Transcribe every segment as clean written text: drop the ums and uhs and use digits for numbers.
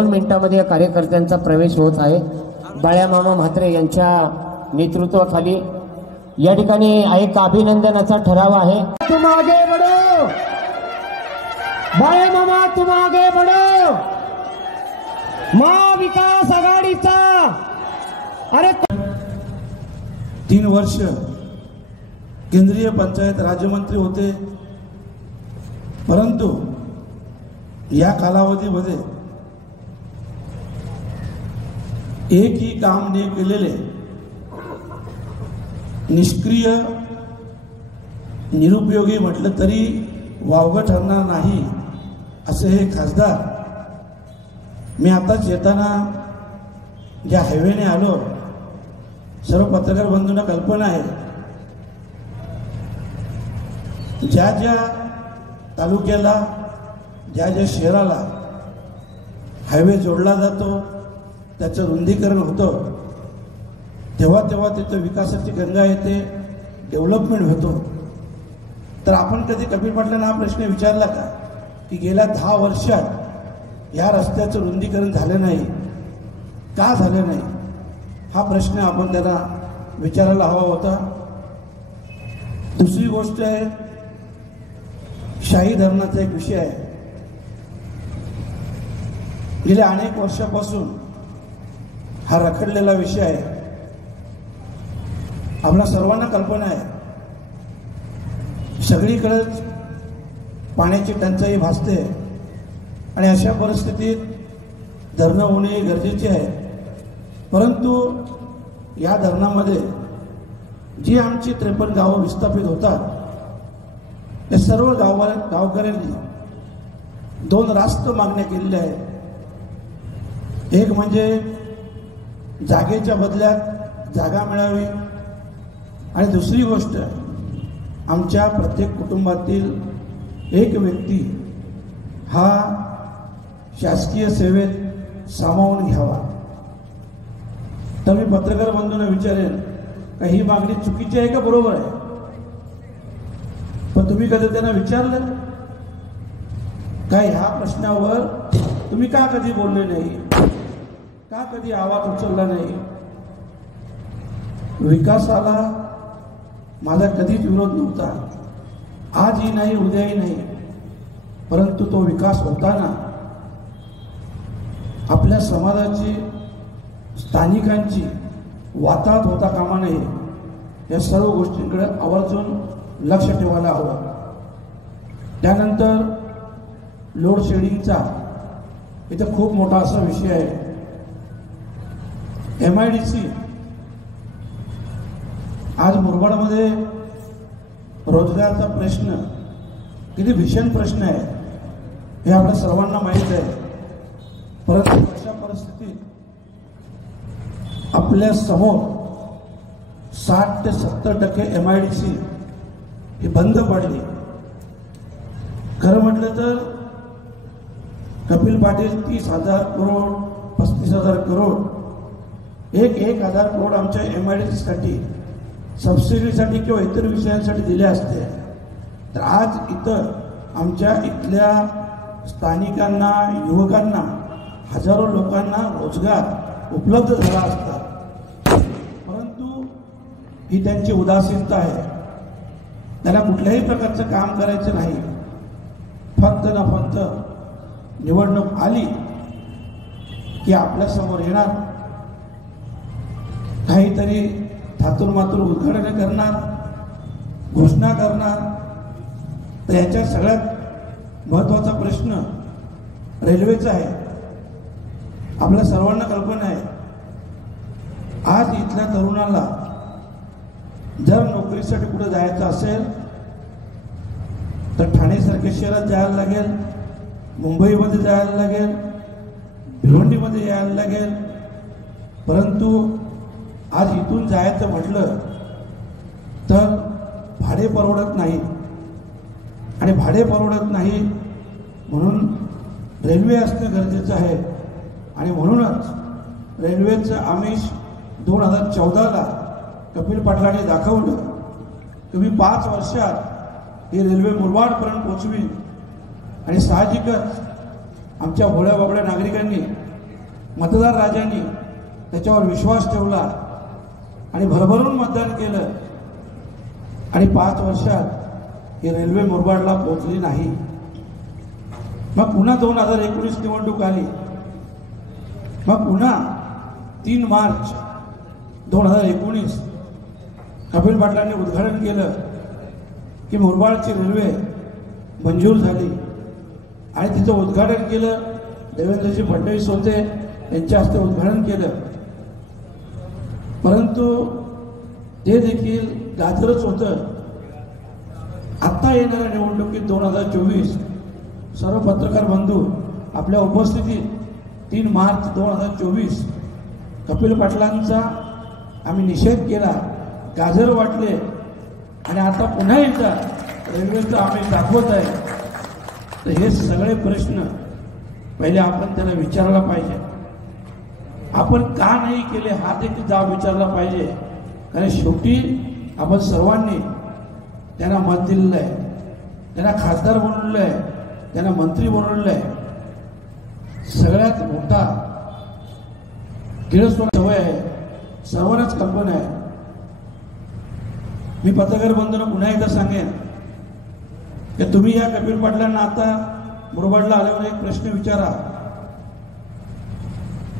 2 मिनिटांमध्ये या कार्यकर्त्यांचा प्रवेश होत आहे। बाळ्यामामा म्हात्रे यांच्या नेतृत्वाखाली या ठिकाणी एक अभिनंदनाचा ठराव आहे। तुम आगे बढ़ो बाळ्यामामा, तुम आगे बढ़ो। महाविकास आघाडीचा अरे 3 वर्ष केंद्रीय पंचायत राज्यमंत्री होते, परंतु या कालावधीमध्ये एकही काम न केलेले निष्क्रिय निरुपयोगी म्हटलं तरी वावगं ठरणार नाही असे हे खासदार। मी आताच येताना ज्या हायवेने आलो, सर्व पत्रकार बंधूंना कल्पना आहे, ज्या ज्या तालुक्याला ज्या ज्या शहराला हायवे जोडला जातो त्याचं रुंदीकरण होतं, तेव्हा तेव्हा तिथं विकासाची गंगा येते, डेव्हलपमेंट होतो। तर आपण कधी कपिल पाटलांना हा प्रश्न विचारला का की गेल्या 10 वर्षात या रस्त्याचं रुंदीकरण झालं नाही, का झालं नाही? हा प्रश्न आपण त्यांना विचारायला हवा होता। दुसरी गोष्ट आहे, शाही धरणाचा एक विषय आहे। गेल्या अनेक वर्षापासून हा रखडलेला विषय आहे। आपल्या सर्वांना कल्पना आहे, सगळीकडेच पाण्याची टंचाई भासते आणि अशा परिस्थितीत धरणं होणे गरजेचे आहे। परंतु या धरणामध्ये जी आमची 53 गावं विस्थापित होतात, या सर्व गावकऱ्यांनी 2 रास्त मागण्या केलेल्या आहेत। एक म्हणजे जागेच्या बदल्यात जागा मिळावी, आणि दुसरी गोष्ट आमच्या प्रत्येक कुटुंबातील एक व्यक्ती हा शासकीय सेवेत सामावून घ्यावा। तर मी पत्रकार बंधूंना विचारेन का ही मागणी चुकीची आहे का बरोबर आहे? पण तुम्ही कधी त्यांना विचारलं काय ह्या प्रश्नावर? तुम्ही का कधी बोलले नाही, का कधी आवाज उचलला नाही? विकासाला माझा कधीच विरोध नव्हता, आजही नाही, उद्याही नाही, परंतु तो विकास होताना आपल्या समाजाची, स्थानिकांची वाताहत होता कामा नये, या सर्व गोष्टींकडे आवर्जून लक्ष ठेवायला हवं। त्यानंतर लोड शेडिंगचा इथं खूप मोठा असा विषय आहे। MIDC आज मुरबाडमध्ये रोजगाराचा प्रश्न किती भीषण प्रश्न आहे हे आपल्या सर्वांना माहीत आहे। परंतु अशा परिस्थितीत आपल्या समोर 60 ते 70% MIDC ही बंद पडली। खरं म्हटलं तर कपिल पाटील 30,000 करोड 35,000 करोड 1,000 करोड आमच्या MIDC साठी, सबसिडीसाठी किंवा इतर विषयांसाठी दिले असते, तर आज इथं आमच्या इथल्या स्थानिकांना, युवकांना, हजारो लोकांना रोजगार उपलब्ध झाला असता। परंतु ही त्यांची उदासीनता आहे। त्यांना कुठल्याही प्रकारचं काम करायचं नाही, फक्त ना फक्त निवडणूक आली की आपल्या समोर येणार, काहीतरी थातुरमातुर उद्घाटन करणार, घोषणा करणार। तर याच्या सगळ्यात महत्त्वाचा प्रश्न रेल्वेचा आहे। आपल्या सर्वांना कल्पना आहे, आज इथल्या तरुणाला जर नोकरीसाठी कुठे जायचं असेल तर ठाणेसारख्या शहरात जायला लागेल, मुंबईमध्ये जायला लागेल, भिवंडीमध्ये यायला लागेल। परंतु आज इथून जायचं म्हटलं तर भाडे परवडत नाही, आणि भाडे परवडत नाही म्हणून रेल्वे असणं गरजेचं आहे। आणि म्हणूनच रेल्वेचं आमिष 2014ला कपिल पाटलांनी दाखवलं की मी 5 वर्षात ही रेल्वे मुरबाडपर्यंत पोहोचवी। आणि साहजिकच आमच्या भोळ्या बाबड्या नागरिकांनी मतदार राजांनी त्याच्यावर विश्वास ठेवला आणि भरभरून मतदान केलं आणि 5 वर्षात ही रेल्वे मुरबाडला पोहोचली नाही. मग पुन्हा 2019 निवडणूक आली. मग पुन्हा 3 मार्च 2019 कपिल पाटलांनी उद्घाटन केलं की मुरबाडची रेल्वे मंजूर झाली आणि तिचं उद्घाटन केलं. देवेंद्रजी फडणवीस होते, यांच्या हस्ते उद्घाटन केलं. परंतु ते देखील गाजरच होतं. आता येणाऱ्या निवडणुकीत 2024 सर्व पत्रकार बंधू आपल्या उपस्थितीत 3 मार्च 2024 कपिल पाटलांचा आम्ही निषेध केला, गाजर वाटले आणि आता पुन्हा एकदा रेल्वेचं आम्ही दाखवत आहे. तर हे सगळे प्रश्न पहिले आपण त्याला विचारला पाहिजे. आपण का नाही केले हा देखील जाब विचारला पाहिजे. कारण शेवटी आपण सर्वांनी त्यांना मत दिलेलं आहे, त्यांना खासदार बनवलेलं आहे, त्यांना मंत्री बनवलेलं आहे. सगळ्यात मोठा किळसवाना सवय आहे, सर्वांनाच कल्पना आहे. मी पत्रकार बंधूंना पुन्हा एकदा सांगेन की तुम्ही या कपिल पाटलांना आता मुरबाडला आल्यावर एक प्रश्न विचारा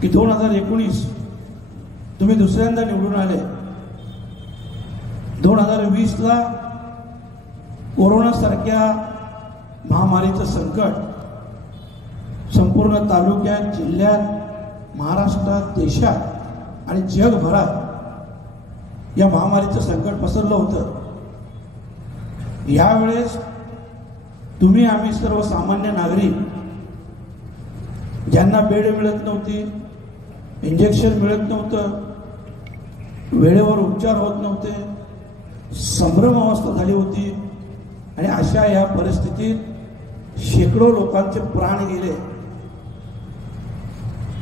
की 2019 तुम्ही दुसऱ्यांदा निवडून आले. 2020ला कोरोनासारख्या महामारीचं संकट संपूर्ण तालुक्यात, जिल्ह्यात, महाराष्ट्रात, देशात आणि जगभरात या महामारीचं संकट पसरलं होतं. यावेळेस तुम्ही आम्ही सर्वसामान्य नागरिक ज्यांना बेड मिळत नव्हती, इंजेक्शन मिळत नव्हतं, वेळेवर उपचार होत नव्हते, संभ्रम अवस्था झाली होती आणि अशा या परिस्थितीत शेकडो लोकांचे प्राण गेले.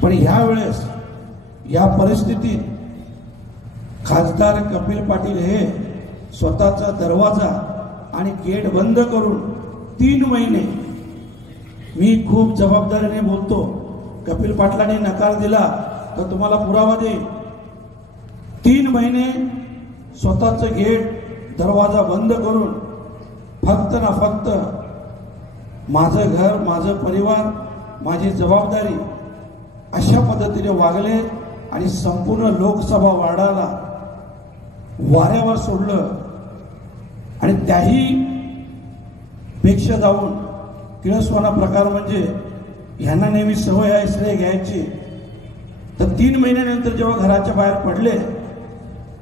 पण ह्यावेळेस या परिस्थितीत खासदार कपिल पाटील हे स्वतःचा दरवाजा आणि गेट बंद करून 3 महिने, मी खूप जबाबदारीने बोलतो, कपिल पाटलांनी नकार दिला तर तुम्हाला पुरावा देईल. 3 महिने स्वतःचं गेट दरवाजा बंद करून फक्त ना फक्त माझं घर, माझं परिवार, माझी जबाबदारी अशा पद्धतीने वागले आणि संपूर्ण लोकसभा वार्डाला वाऱ्यावर सोडलं. आणि त्याही पेक्षा जाऊन किळसवाना प्रकार म्हणजे ह्यांना नेहमी सवय आहे श्रेय घ्यायची. तर 3 महिन्यानंतर जेव्हा घराच्या बाहेर पडले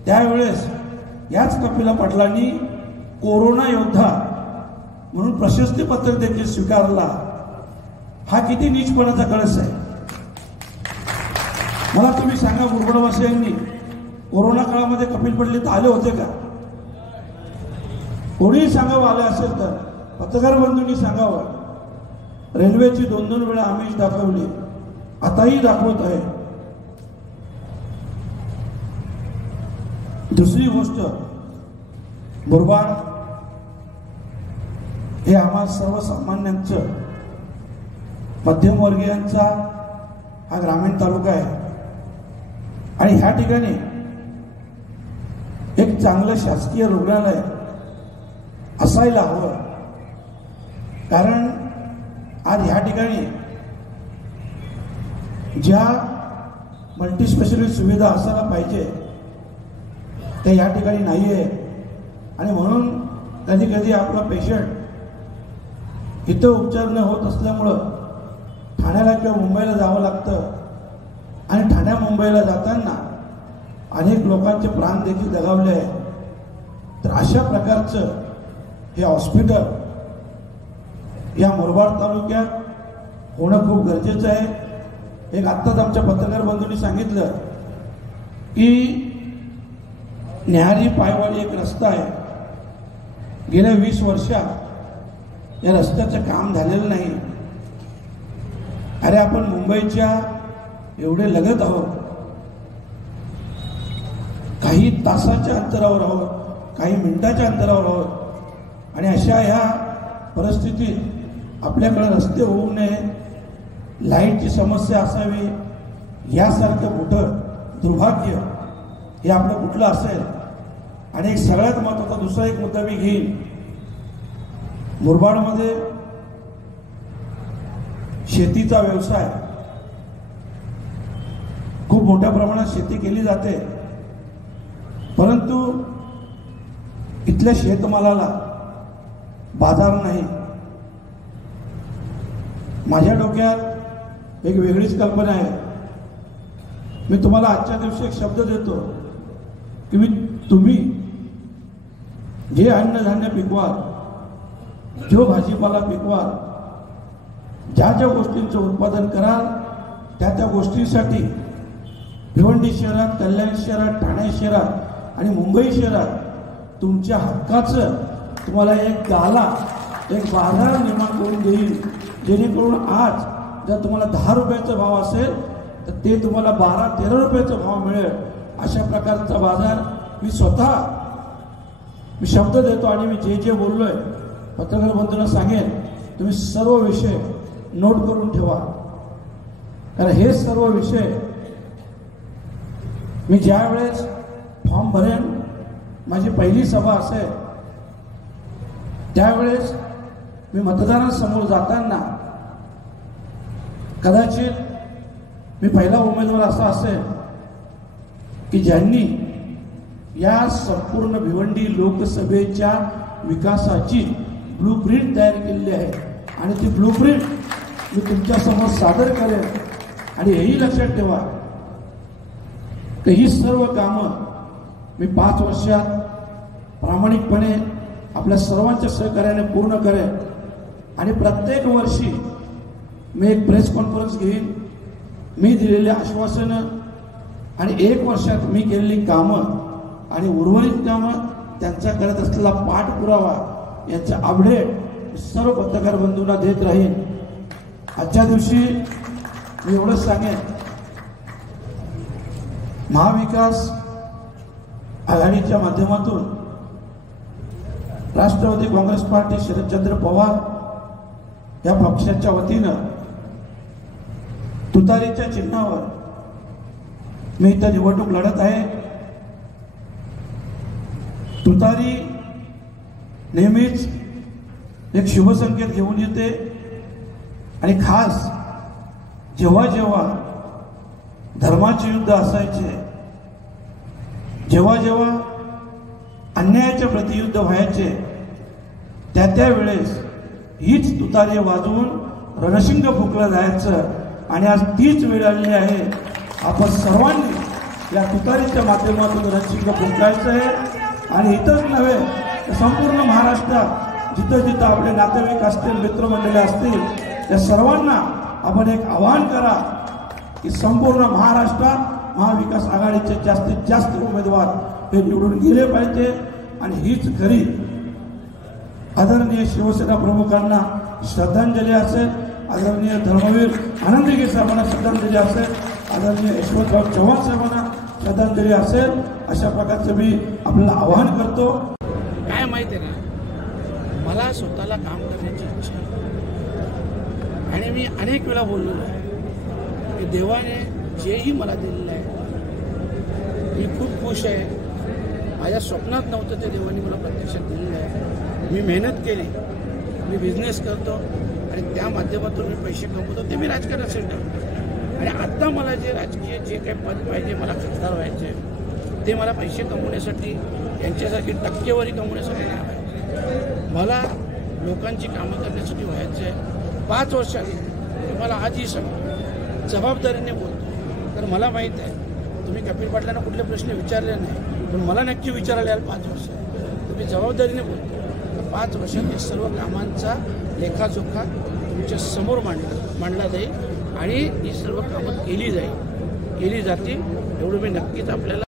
त्यावेळेस याच कपिल पाटलांनी कोरोना योद्धा म्हणून प्रशस्तीपत्र देखील स्वीकारला. हा किती नीचपणाचा कळस आहे. मला तुम्ही सांगा, मुरबाडवासियांनी कोरोना काळामध्ये कपिल पाटील आले होते का? कोणीही सांगावं आलं असेल तर पत्रकार बंधूंनी सांगावं. रेल्वेची 2-2 वेळा आम्हीच दाखवली, आताही दाखवत आहे. दुसरी गोष्ट, मुरबाड हे आम्हा सर्वसामान्यांचं, मध्यमवर्गीयांचा हा ग्रामीण तालुका आहे आणि ह्या ठिकाणी एक चांगलं शासकीय रुग्णालय असायला हवं. कारण आज ह्या ठिकाणी ज्या मल्टीस्पेशालिटी सुविधा असायला पाहिजे त्या या ठिकाणी नाही आहे. आणि म्हणून कधी कधी आपला पेशंट इथं उपचार न होत असल्यामुळं ठाण्याला किंवा मुंबईला जावं लागतं आणि ठाण्या मुंबईला जाताना अनेक लोकांचे प्राण देखील दगावले आहे. तर अशा प्रकारचं हे हॉस्पिटल या मुरबाड तालुक्यात होणं खूप गरजेचं आहे. एक आत्ताच आमच्या पत्रकार बंधूंनी सांगितलं की न्याहारी पायवाडी एक रस्ता आहे, गेल्या 20 वर्षात या रस्त्याचं काम झालेलं नाही. अरे आपण मुंबईच्या एवढे लगत आहोत, काही तासाच्या अंतरावर आहोत, काही मिनिटाच्या अंतरावर आहोत आणि अशा ह्या परिस्थितीत आपल्याकडे रस्ते होऊ नये, लाईटची समस्या असावी, यासारखं मोठं दुर्भाग्य हे आपलं कुठलं असेल. आणि एक सगळ्यात महत्त्वाचा दुसरा एक मुद्दा मी घेईन. मुरबाडमध्ये शेतीचा व्यवसाय खूप मोठ्या प्रमाणात शेती केली जाते, परंतु इथल्या शेतमालाला बाजार नाही. माझ्या डोक्यात एक वेगळीच कल्पना आहे. मी तुम्हाला आजच्या दिवशी एक शब्द देतो की तुम्ही जे अन्नधान्य पिकवाल, जो भाजीपाला पिकवाल, ज्या ज्या गोष्टींचं उत्पादन कराल त्या गोष्टींसाठी भिवंडी शहरात, कल्याण शहरात, ठाणे शहरात आणि मुंबई शहरात तुमच्या हक्काचं तुम्हाला एक गाला, एक बाजार निर्माण करून देईल, जेणेकरून आज जर तुम्हाला 10 रुपयाचा भाव असेल तर ते तुम्हाला 12-13 रुपयाचा भाव मिळेल. अशा प्रकारचा बाजार मी स्वतः शब्द देतो. आणि मी जे जे बोललोय पत्रकार बंधूंना सांगेन, तुम्ही सर्व विषय नोट करून ठेवा, कारण हे सर्व विषय मी ज्या वेळेस फॉर्म भरेन, माझी पहिली सभा असेल त्यावेळेस मी मतदारांसमोर जाताना कदाचित मी पहिला उमेदवार असा असेल की ज्यांनी या संपूर्ण भिवंडी लोकसभेच्या विकासाची ब्लूप्रिंट तयार केलेली आहे. आणि ती ब्लूप्रिंट मी तुमच्यासमोर सादर करेन. आणि हेही लक्षात ठेवा की ही सर्व कामं मी 5 वर्षात प्रामाणिकपणे आपल्या सर्वांच्या सहकार्याने पूर्ण करेन. आणि प्रत्येक वर्षी मी एक प्रेस कॉन्फरन्स घेईन. मी दिलेली आश्वासनं आणि 1 वर्षात मी केलेली कामं आणि उर्वरित कामं, त्यांचा करत असलेला पाठपुरावा यांचे अपडेट सर्व पत्रकार बंधूंना देत राहीन. आजच्या दिवशी मी एवढंच सांगेन, महाविकास आघाडीच्या माध्यमातून राष्ट्रवादी काँग्रेस पार्टी शरदचंद्र पवार या पक्षाच्या वतीनं तुतारीच्या चिन्हावर मी इथं निवडणूक लढत आहे. तुतारी नेहमीच एक शुभसंकेत घेऊन येते. आणि खास जेव्हा जेव्हा धर्माचे युद्ध असायचे, जेव्हा जेव्हा अन्यायाचे प्रतियुद्ध व्हायचे, त्या वेळेस हीच तुतारी वाजवून रणशिंग फुंकलं जायचं. आणि आज तीच वेळ आलेली आहे, आपण सर्वांनी या तुतारीच्या माध्यमातून रणशिंग फुंकायचं आहे. आणि इथंच नव्हे तर संपूर्ण महाराष्ट्रात जिथं जिथं आपले नातेवाईक असतील, मित्रमंडळी असतील, त्या सर्वांना आपण एक आवाहन करा की संपूर्ण महाराष्ट्रात महाविकास आघाडीचे जास्तीत जास्त उमेदवार हे निवडून गेले पाहिजे. आणि हीच खरी आदरणीय शिवसेना प्रमुखांना श्रद्धांजली असेल, आदरणीय धर्मवीर आनंदगी साहेबांना श्रद्धांजली असेल, आदरणीय यशवंतराव चव्हाण साहेबांना श्रद्धांजली असेल. अशा प्रकारचं मी आपल्याला आवाहन करतो. काय माहिती आहे ना, मला स्वतःला काम करण्याची इच्छा आहे. आणि मी अनेक वेळा बोललेलो आहे की देवाने जेही मला दिलेलं आहे मी खूप खुश आहे. माझ्या स्वप्नात नव्हतं ते देवाने मला प्रत्यक्षात दिलेलं आहे. मी मेहनत केली, मी बिझनेस करतो आणि त्या माध्यमातून मी पैसे कमवतो, ते मी राजकारणासाठी ठेवतो. आणि आत्ता मला जे राजकीय जे काही पद पाहिजे, मला खासदार व्हायचे, ते मला पैसे कमवण्यासाठी, यांच्यासारखी टक्केवारी कमवण्यासाठी नाही व्हायचं. मला लोकांची कामं करण्यासाठी व्हायचं आहे. 5 वर्षांनी तुम्हाला आजही सांगतो, जबाबदारीने बोलतो. तर मला माहीत आहे तुम्ही कपिल पाटलांना कुठले प्रश्न विचारले नाही, पण मला नक्की विचारायला याल 5 वर्ष. तुम्ही जबाबदारीने बोलतो. तर 5 वर्षात या सर्व कामांचा लेखाजोखा तुमच्या समोर मांडला जाईल आणि ही सर्व कामं केली जातील, एवढं मी नक्कीच आपल्याला